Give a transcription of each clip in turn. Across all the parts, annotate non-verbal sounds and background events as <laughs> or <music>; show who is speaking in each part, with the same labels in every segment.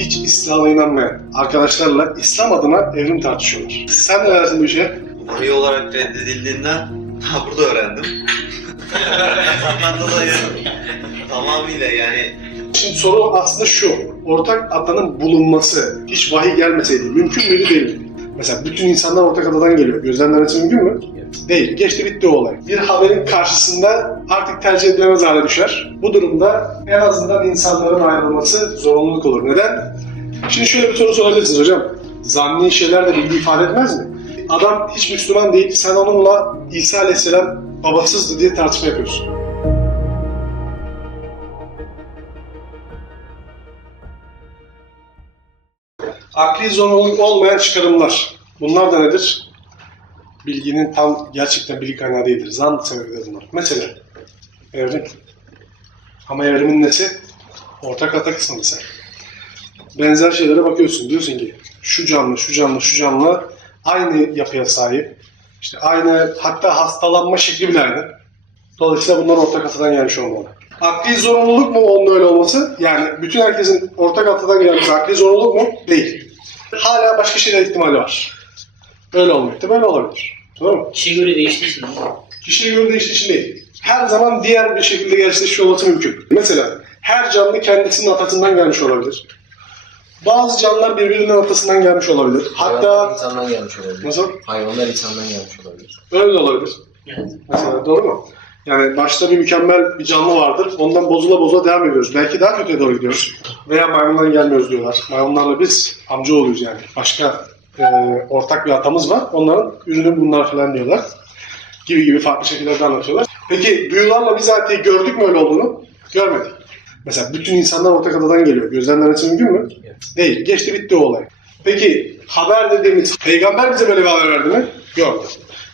Speaker 1: hiç İslam'a inanmayan arkadaşlarla İslam adına evrim tartışıyorlar. Sen ne dersin bu işe?
Speaker 2: Vahiy olarak reddedildiğinden daha burada öğrendim. Ondan dolayı tamamıyla yani
Speaker 1: Şimdi soru aslında şu. Ortak adanın bulunması hiç vahiy gelmeseydi mümkün müydü değil? Mesela bütün insanlar ortak adadan geliyor. Gözlemlemesi mümkün mü? Değil. Geçti bitti o olay. Bir haberin karşısında artık tercih edilemez hale düşer. Bu durumda en azından insanların ayrılması zorunluluk olur. Neden? Şimdi şöyle bir soru sorabilirsiniz hocam. Zanni şeyler de bilgi ifade etmez mi? Adam hiç Müslüman değil. Sen onunla İsa Aleyhisselam babasızdı diye tartışma yapıyorsun. Akli zorunluluk olmayan çıkarımlar. Bunlar da nedir? Bilginin tam gerçekten bilgi kaynağı değildir. Zan sebebidir bunlar. Mesela evrim. Ama evrimin nesi? Ortak ata kısmı mesela. Benzer şeylere bakıyorsun. Diyorsun ki şu canlı, şu canlı, şu canlı aynı yapıya sahip. İşte aynı hatta hastalanma şekli bile aynı. Dolayısıyla bunlar ortak atadan gelmiş olmalı. Akli zorunluluk mu onun öyle olması? Yani bütün herkesin ortak atadan gelmesi akli zorunluluk mu? Değil. Hala başka şeyler ihtimali var. Öyle olma ihtimali olabilir. Tamam mı?
Speaker 3: Kişiye göre değiştiği için.
Speaker 1: Kişiye göre değiştiği için değil. Her zaman diğer bir şekilde gerçekleşiyor olması mümkün. Mesela her canlı kendisinin atasından gelmiş olabilir. Bazı canlılar birbirinin atasından gelmiş olabilir.
Speaker 4: Hayvanlar
Speaker 1: Hatta
Speaker 4: insandan gelmiş olabilir.
Speaker 1: nasıl?
Speaker 4: Hayvanlar insandan gelmiş olabilir.
Speaker 1: Öyle de olabilir.
Speaker 3: Evet.
Speaker 1: Mesela doğru mu? Yani başta bir mükemmel bir canlı vardır. Ondan bozula bozula devam ediyoruz. Belki daha kötüye doğru gidiyoruz. Veya maymundan gelmiyoruz diyorlar. Maymunlarla biz amca oluyoruz yani. Başka e, ortak bir atamız var. Onların ürünü bunlar falan diyorlar. Gibi gibi farklı şekillerde anlatıyorlar. Peki duyularla bizatihi gördük mü öyle olduğunu? Görmedik. Mesela bütün insanlar ortak adadan geliyor. Gözlemlemesi mümkün mü?
Speaker 4: Evet.
Speaker 1: Değil. Geçti bitti o olay. Peki haber dediğimiz peygamber bize böyle bir haber verdi mi? Yok.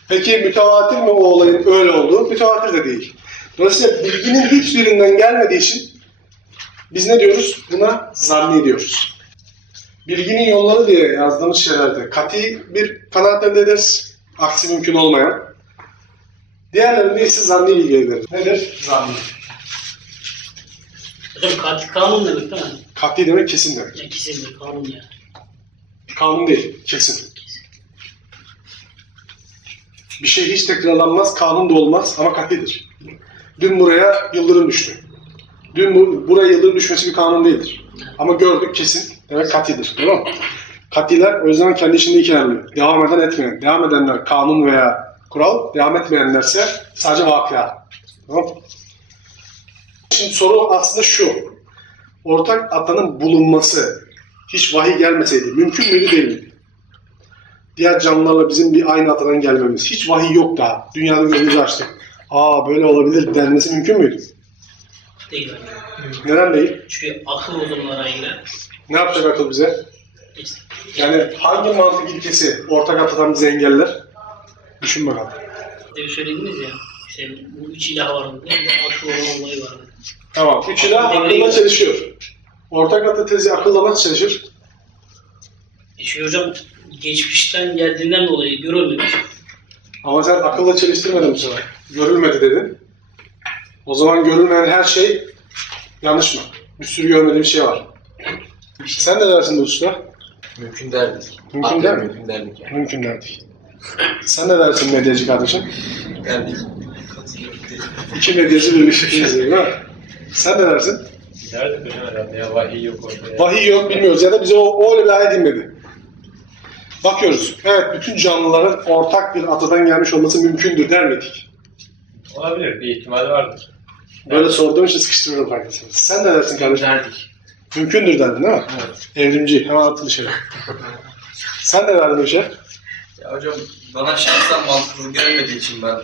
Speaker 1: Peki mütevatir mi o olayın öyle olduğu? Mütevatir de değil. Dolayısıyla bilginin hiçbirinden gelmediği için biz ne diyoruz? Buna zanni diyoruz. Bilginin yolları diye yazdığımız şeylerde kati bir kanaat elde ederiz. Aksi mümkün olmayan. Diğerlerinde ise zanni bilgi elde ederiz. Nedir? Zanni.
Speaker 3: Hocam katil kanun demek değil mi?
Speaker 1: Kati demek kesin demek.
Speaker 3: Ya kesinlikle kanun ya.
Speaker 1: Kanun değil, kesin. Bir şey hiç tekrarlanmaz, kanun da olmaz ama katidir. Dün buraya yıldırım düştü. Dün bu, buraya yıldırım düşmesi bir kanun değildir. Ama gördük kesin, demek katidir. Tamam mı? Katiler o yüzden kendi içinde ikiye ayrılıyor. Devam eden etmeyen. Devam edenler kanun veya kural, devam etmeyenlerse sadece vakıa. Tamam? Şimdi soru aslında şu. Ortak atanın bulunması hiç vahiy gelmeseydi mümkün müydü değil mi? Diğer canlılarla bizim bir aynı atadan gelmemiz. Hiç vahiy yok daha. Dünyada gözümüzü açtık. Aa böyle olabilir denmesi mümkün müydü?
Speaker 3: Değil.
Speaker 1: Neden değil?
Speaker 3: Çünkü akıl o zamanlara girer.
Speaker 1: Ne yapacak akıl bize? Yani hangi mantık ilkesi ortak atadan bizi engeller? Düşün bakalım.
Speaker 3: demin söylediniz ya. İşte bu üç ilah var. De akıl olan olayı var.
Speaker 1: Tamam. Üçü de akılla çalışıyor. Ortak atı tezi akılla nasıl çalışır?
Speaker 3: E hocam geçmişten geldiğinden dolayı görülmemiş.
Speaker 1: Ama sen akılla çalıştırmadın bu sefer. Görülmedi dedin. O zaman görülmeyen her şey yanlış mı? Bir sürü görmediğim şey var. Sen ne dersin bu usta?
Speaker 4: Mümkün derdik.
Speaker 1: Mümkün der mi?
Speaker 4: Mümkün derdik yani.
Speaker 1: Mümkün derdik. Sen ne dersin medyacı kardeşim?
Speaker 4: Derdik.
Speaker 1: İki medyacı birleşikliğiniz değil mi? Sen ne dersin?
Speaker 5: Nerede hocam herhalde ya vahiy yok orada.
Speaker 1: Vahiy yok bilmiyoruz ya da bize o, o öyle bir ayet inmedi. Bakıyoruz. Evet bütün canlıların ortak bir atadan gelmiş olması mümkündür der miydik?
Speaker 5: Olabilir bir ihtimal vardır.
Speaker 1: Böyle sorduğum için sıkıştırıyorum farkındasınız. Sen ne dersin kardeşim?
Speaker 4: Derdik.
Speaker 1: Mümkündür derdin değil mi? Evrimci. Hemen atıl şey. Sen ne verdin o şey?
Speaker 6: Ya hocam bana şahsen mantıklı gelmediği için ben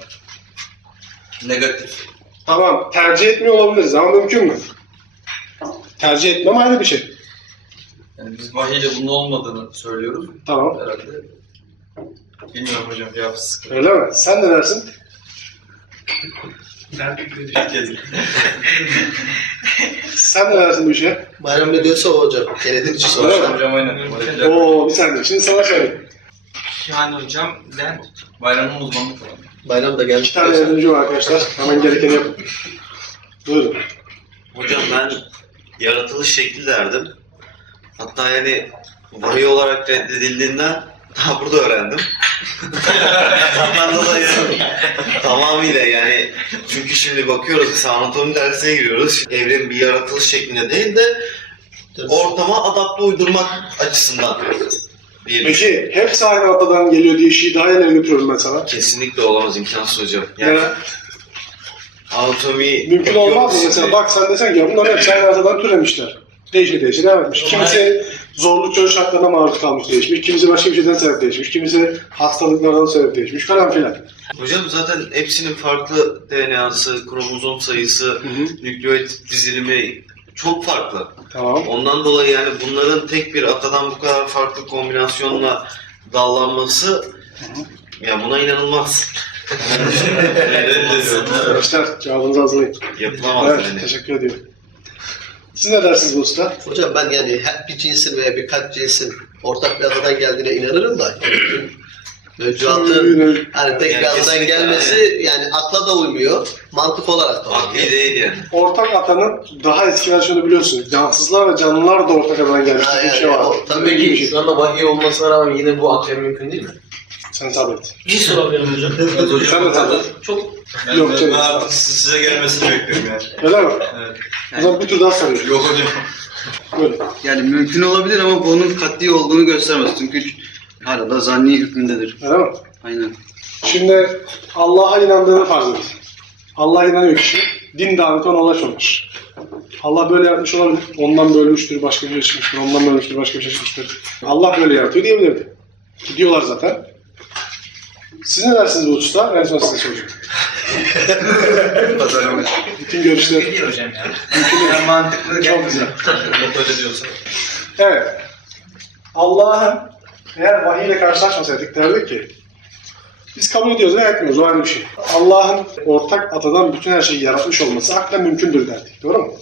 Speaker 6: negatif.
Speaker 1: Tamam. Tercih etmiyor olabiliriz ama mümkün mü? Tercih etmem ayrı bir şey.
Speaker 6: Yani biz vahiyle bunun olmadığını söylüyoruz
Speaker 1: Tamam.
Speaker 6: herhalde. Bilmiyorum hocam ya sıkıntı.
Speaker 1: Öyle mi? Sen ne dersin?
Speaker 6: Herkes.
Speaker 1: Sen ne dersin bu işe?
Speaker 7: Bayram ne diyorsa o hocam. Denediğim için sonuçta.
Speaker 6: hocam aynen.
Speaker 1: Oo bir saniye. Şimdi sana söyleyeyim.
Speaker 6: Yani hocam ben bayramın uzmanlık falan.
Speaker 7: Bayram da gelmiş.
Speaker 1: İki tane yardımcı var arkadaşlar. Hemen gerekeni yapın. Buyurun.
Speaker 2: hocam ben yaratılış şekli derdim. Hatta yani vahiy olarak reddedildiğinden daha burada öğrendim. Ondan dolayı tamamıyla yani çünkü şimdi bakıyoruz mesela anatomi dersine giriyoruz. Evrenin bir yaratılış şeklinde değil de ortama adapte uydurmak açısından diyelim.
Speaker 1: Peki hepsi aynı atadan geliyor diye işi daha ileri götürüyorum ben sana.
Speaker 2: Kesinlikle olamaz imkansız hocam. Yani
Speaker 1: Yani
Speaker 2: anatomi
Speaker 1: mümkün olmaz mı mesela? Bak sen desen ki ya bunların hepsi aynı atadan türemişler. Değişe değişe devam etmiş. Kimisi zorluk çöl şartlarına maruz kalmış değişmiş. Kimisi başka bir şeyden sebep değişmiş. Kimisi hastalıklardan sebep değişmiş falan filan.
Speaker 2: Hocam zaten hepsinin farklı DNA'sı, kromozom sayısı, nükleoid dizilimi çok farklı.
Speaker 1: Tamam.
Speaker 2: Ondan dolayı yani bunların tek bir atadan bu kadar farklı kombinasyonla dallanması ya buna inanılmaz. <laughs> İnanılmaz.
Speaker 1: Arkadaşlar <laughs> cevabınızı hazırlayın.
Speaker 2: Yapılamaz
Speaker 1: Evet,
Speaker 2: yani.
Speaker 1: teşekkür ediyorum. Siz ne dersiniz bu usta?
Speaker 7: Hocam ben yani her bir cinsin veya birkaç cinsin ortak bir adadan geldiğine inanırım da yani bütün mevcuatın hani tek
Speaker 2: Yani
Speaker 7: bir adadan gelmesi yani akla da uymuyor, mantık olarak da
Speaker 2: Akli
Speaker 7: uymuyor.
Speaker 2: değil yani.
Speaker 1: Ortak atanın daha eski versiyonu biliyorsunuz. Cansızlar ve canlılar da ortak adadan gelmiş.
Speaker 7: Ha,
Speaker 1: bir
Speaker 7: yani
Speaker 1: şey var.
Speaker 7: o- tabii
Speaker 1: şey.
Speaker 4: şu anda vahiy olmasına rağmen yine bu akşam mümkün değil mi?
Speaker 1: Sen sabret.
Speaker 3: Bir sorabilirim hocam.
Speaker 1: Sen de sabret.
Speaker 3: Çok
Speaker 1: Yok
Speaker 6: ben,
Speaker 1: canım.
Speaker 6: ben artık size gelmesini bekliyorum yani.
Speaker 1: Öyle mi?
Speaker 6: Evet.
Speaker 1: O zaman bir tur daha soruyorum.
Speaker 6: Yok hocam.
Speaker 1: Böyle.
Speaker 8: Yani mümkün olabilir ama bunun kat'i olduğunu göstermez. Çünkü hala da zanni hükmündedir.
Speaker 1: Öyle mi?
Speaker 8: Aynen.
Speaker 1: Şimdi Allah'a inandığını farz et. Allah'a inanıyor kişi. Din daveti ona ulaşmamış. Allah böyle yapmış olabilir. Ondan bölmüştür, başka bir şey çıkmıştır. Ondan bölmüştür, başka bir şey çıkmıştır. Allah böyle yaratıyor diyebilirdi. Gidiyorlar zaten. Siz ne dersiniz bu hususta? En son size soracağım. <laughs>
Speaker 8: Pazarlama.
Speaker 1: Bütün görüşler
Speaker 5: Geliyor hocam ya.
Speaker 8: Yani mantıklı
Speaker 1: çok güzel.
Speaker 6: Öyle diyorsa.
Speaker 1: Evet. Allah'ın eğer vahiy ile karşılaşmasaydık derdik ki biz kabul ediyoruz veya etmiyoruz o ayrı bir şey. Allah'ın ortak atadan bütün her şeyi yaratmış olması akla mümkündür derdik. Doğru mu?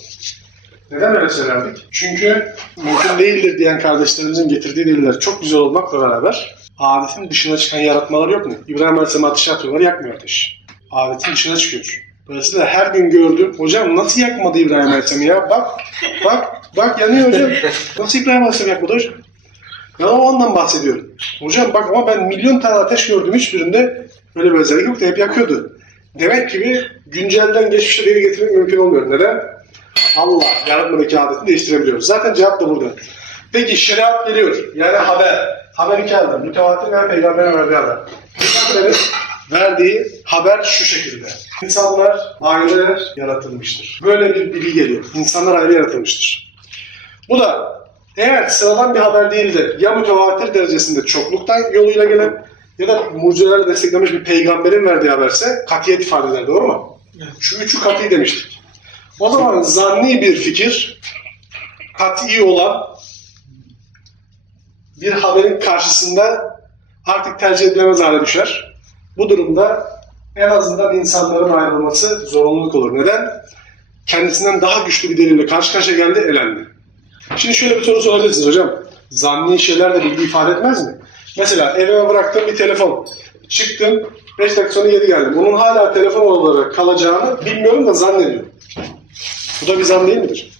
Speaker 1: Neden öyle söylerdik? Çünkü mümkün değildir diyen kardeşlerimizin getirdiği deliller çok güzel olmakla beraber adetin dışına çıkan yaratmalar yok mu? İbrahim Aleyhisselam ateşe atıyorlar, yakmıyor ateş. Adetin dışına çıkıyor. Dolayısıyla her gün gördüm, hocam nasıl yakmadı İbrahim Aleyhisselam ya? Bak, bak, bak yanıyor hocam. Nasıl İbrahim Aleyhisselam yakmadı hocam? Ben o andan bahsediyorum. Hocam bak ama ben milyon tane ateş gördüm hiçbirinde böyle bir özellik yoktu. Hep yakıyordu. Demek ki bir güncelden geçmişe geri getirmek mümkün olmuyor. Neden? Allah yaratmadaki adetini değiştirebiliyoruz. Zaten cevap da burada. Peki şeriat geliyor. Yani haber. Haber iki yerden. Mütevatir ve peygamberin verdiği haber. Peygamberin verdiği haber şu şekilde. İnsanlar aileler yaratılmıştır. Böyle bir bilgi geliyor. İnsanlar aile yaratılmıştır. Bu da eğer sıradan bir haber değil de ya mütevatir derecesinde çokluktan yoluyla gelen ya da mucizelerle desteklenmiş bir peygamberin verdiği haberse katiyet ifade eder. Doğru mu? Şu üçü kat'i demiştik. O zaman zanni bir fikir kat'i olan bir haberin karşısında artık tercih edilemez hale düşer. Bu durumda en azından insanların ayrılması zorunluluk olur. Neden? Kendisinden daha güçlü bir delille karşı karşıya geldi, elendi. Şimdi şöyle bir soru sorabilirsiniz hocam. Zanni şeyler de bilgi ifade etmez mi? Mesela evime bıraktığım bir telefon. Çıktım, 5 dakika sonra geri geldim. Onun hala telefon olarak kalacağını bilmiyorum da zannediyorum. Bu da bir zan değil midir?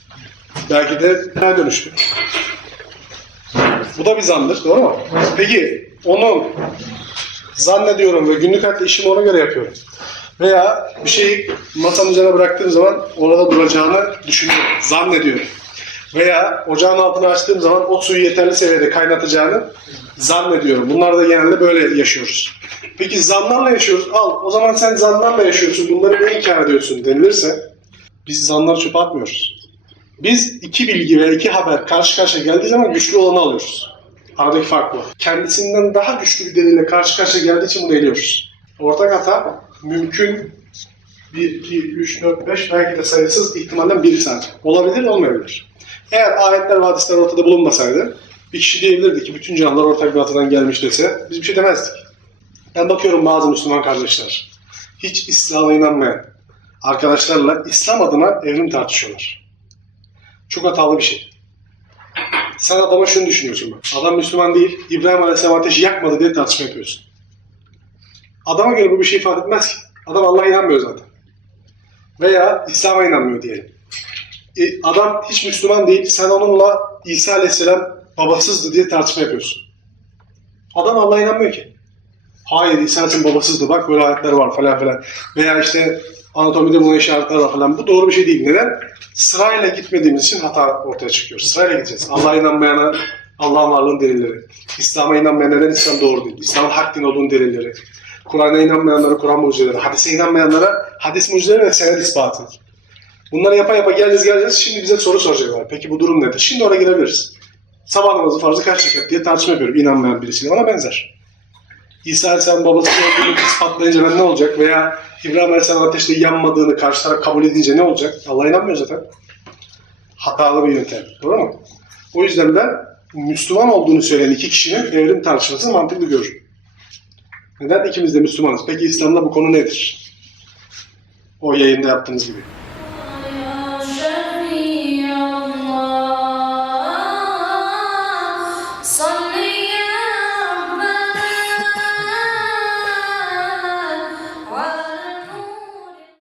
Speaker 1: Belki de dönüştü. Bu da bir zandır, doğru mu? Peki, onun zannediyorum ve günlük hayatta işimi ona göre yapıyorum. Veya bir şeyi masanın üzerine bıraktığım zaman orada duracağını düşünüyorum, zannediyorum. Veya ocağın altını açtığım zaman o suyu yeterli seviyede kaynatacağını zannediyorum. Bunlar da genelde böyle yaşıyoruz. Peki zanlarla yaşıyoruz. Al o zaman sen zanlarla yaşıyorsun. Bunları ne inkar ediyorsun denilirse biz zanları çöpe atmıyoruz. Biz iki bilgi ve iki haber karşı karşıya geldiği zaman güçlü olanı alıyoruz. Aradaki fark bu. Kendisinden daha güçlü bir delille karşı karşıya geldiği için bunu eliyoruz. Ortak hata mümkün 1, 2, 3, 4, 5 belki de sayısız ihtimalden biri sadece. Olabilir, olmayabilir. Eğer ayetler ve hadisler ortada bulunmasaydı bir kişi diyebilirdi ki bütün canlılar ortak bir atadan gelmiş dese biz bir şey demezdik. Ben bakıyorum bazı Müslüman kardeşler hiç İslam'a inanmayan arkadaşlarla İslam adına evrim tartışıyorlar. Çok hatalı bir şey. Sen adama şunu düşünüyorsun bak. Adam Müslüman değil, İbrahim Aleyhisselam ateşi yakmadı diye tartışma yapıyorsun. Adama göre bu bir şey ifade etmez ki. Adam Allah'a inanmıyor zaten. Veya İslam'a inanmıyor diyelim. E, adam hiç Müslüman değil. Sen onunla İsa Aleyhisselam babasızdı diye tartışma yapıyorsun. Adam Allah'a inanmıyor ki. Hayır İsa Aleyhisselam babasızdı. Bak böyle ayetler var falan filan. Veya işte anatomide buna işaretler var falan. Bu doğru bir şey değil. Neden? Sırayla gitmediğimiz için hata ortaya çıkıyor. Sırayla gideceğiz. Allah'a inanmayana Allah'ın varlığının delilleri. İslam'a inanmayanlara İslam doğru değil. İslam'ın hak din olduğunun delilleri. Kur'an'a inanmayanlara Kur'an mucizeleri. Hadise inanmayanlara hadis mucizeleri ve senet ispatı. Bunları yapa yapa geleceğiz geleceğiz. Şimdi bize soru soracaklar. Peki bu durum nedir? Şimdi oraya girebiliriz. Sabah namazı farzı kaç rekat diye tartışma yapıyorum inanmayan birisiyle. Ona benzer. İsa Aleyhisselam babası olduğunu ispatlayınca ben ne olacak? Veya İbrahim Aleyhisselam ateşte yanmadığını karşı taraf kabul edince ne olacak? Allah inanmıyor zaten. Hatalı bir yöntem. Doğru mu? O yüzden ben Müslüman olduğunu söyleyen iki kişinin evrim tartışmasını mantıklı görürüm. Neden? İkimiz de Müslümanız. Peki İslam'da bu konu nedir? O yayında yaptığınız gibi.